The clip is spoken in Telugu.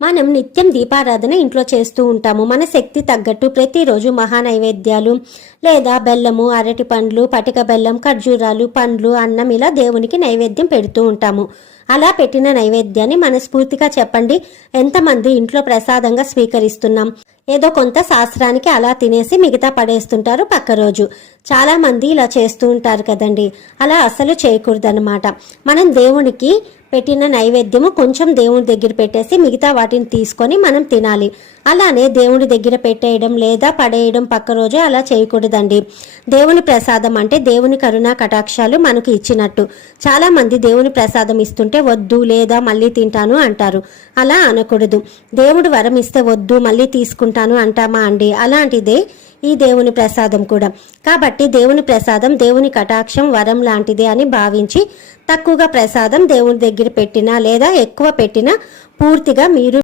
మనం నిత్యం దీపారాధన ఇంట్లో చేస్తూ ఉంటాము. మన శక్తి తగ్గట్టు ప్రతిరోజు మహానైవేద్యాలు లేదా బెల్లము, అరటి పండ్లు, పటిక బెల్లం, ఖర్జూరాలు, పండ్లు, అన్నం ఇలా దేవునికి నైవేద్యం పెడుతూ ఉంటాము. అలా పెట్టిన నైవేద్యాన్ని మనస్ఫూర్తిగా చెప్పండి, ఎంతమంది ఇంట్లో ప్రసాదంగా స్వీకరిస్తున్నాం? ఏదో కొంత శాస్త్రానికి అలా తినేసి మిగతా పడేస్తుంటారు పక్క రోజు. చాలా మంది ఇలా చేస్తూ ఉంటారు కదండి. అలా అసలు చేయకూడదన్నమాట. మనం దేవునికి పెట్టిన నైవేద్యము కొంచెం దేవుడి దగ్గర పెట్టేసి మిగతా వాటిని తీసుకొని మనం తినాలి. అలానే దేవుడి దగ్గర పెట్టేయడం లేదా పడేయడం పక్క రోజు అలా చేయకూడదండి. దేవుని ప్రసాదం అంటే దేవుని కరుణా కటాక్షాలు మనకు ఇచ్చినట్టు. చాలా మంది దేవుని ప్రసాదం ఇస్తుంటే వద్దు లేదా మళ్ళీ తింటాను అంటారు. అలా అనకూడదు. దేవుడు వరం ఇస్తే వద్దు మళ్ళీ తీసుకుంటాను అంటామా అండి? అలాంటిదే ఈ దేవుని ప్రసాదం కూడా. కాబట్టి దేవుని ప్రసాదం దేవుని కటాక్షం వరం లాంటిదే అని భావించి తక్కువగా ప్రసాదం దేవుని దగ్గర పెట్టినా లేదా ఎక్కువ పెట్టినా పూర్తిగా మీరు